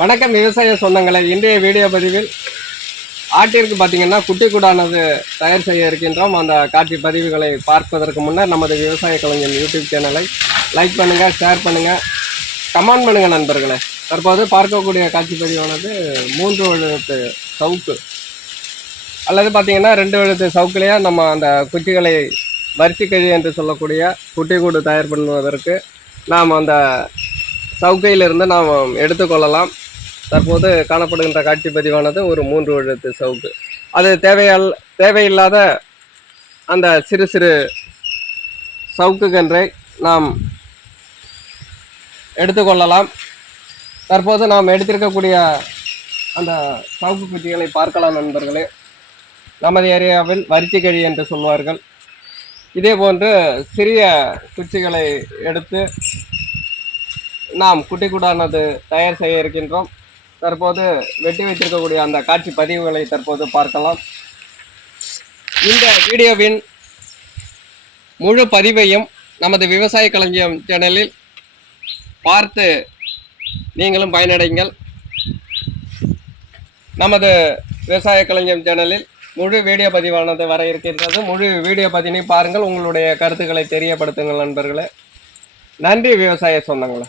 வணக்கம் விவசாய சொந்தங்களை இன்றைய வீடியோ பதிவில் ஆட்டிற்கு பார்த்தீங்கன்னா குட்டி கூடானது தயார் செய்ய இருக்கின்றோம். அந்த காட்சி பதிவுகளை பார்ப்பதற்கு முன்னர் நமது விவசாய கலைஞர் யூடியூப் சேனலை லைக் பண்ணுங்கள் ஷேர் பண்ணுங்கள் கமெண்ட் பண்ணுங்கள் நண்பர்களே. தற்போது பார்க்கக்கூடிய காட்சி பதிவானது மூன்று எழுத்து சவுக்கு. அல்லது பார்த்தீங்கன்னா ரெண்டு எழுத்து சவுக்குலேயே நம்ம அந்த குட்டிகளை வரிசை கழி என்று சொல்லக்கூடிய குட்டி கூடு தயார் பண்ணுவதற்கு நாம் அந்த சவுக்கையிலிருந்து நாம் எடுத்துக்கொள்ளலாம் தற்போது காணப்படுகின்ற காட்சி பதிவானது ஒரு மூன்று எழுத்து சவுக்கு. அது தேவையால் தேவையில்லாத அந்த சிறு சிறு சவுக்குகன்றை நாம் எடுத்துக்கொள்ளலாம் தற்போது நாம் எடுத்திருக்கக்கூடிய அந்த சவுக்கு குச்சிகளை பார்க்கலாம் நண்பர்களே. நமது ஏரியாவில் வரிச்சி கழி என்று சொல்வார்கள். இதே போன்று சிறிய குச்சிகளை எடுத்து நாம் குட்டி குடானது தயார் செய்ய இருக்கின்றோம். தற்போது வெட்டி வைத்திருக்கக்கூடிய அந்த காட்சி பதிவுகளை தற்போது பார்க்கலாம். இந்த வீடியோவின் முழு பதிவையும் நமது விவசாய களஞ்சியம் சேனலில் பார்த்து நீங்களும் பயனடைங்கள். நமது விவசாய களஞ்சியம் சேனலில் முழு வீடியோ பதிவானது வர இருக்கின்றது. முழு வீடியோ பதினை பாருங்கள். உங்களுடைய கருத்துக்களை தெரியப்படுத்துங்கள் நண்பர்களே. நன்றி விவசாய சொந்தங்களே.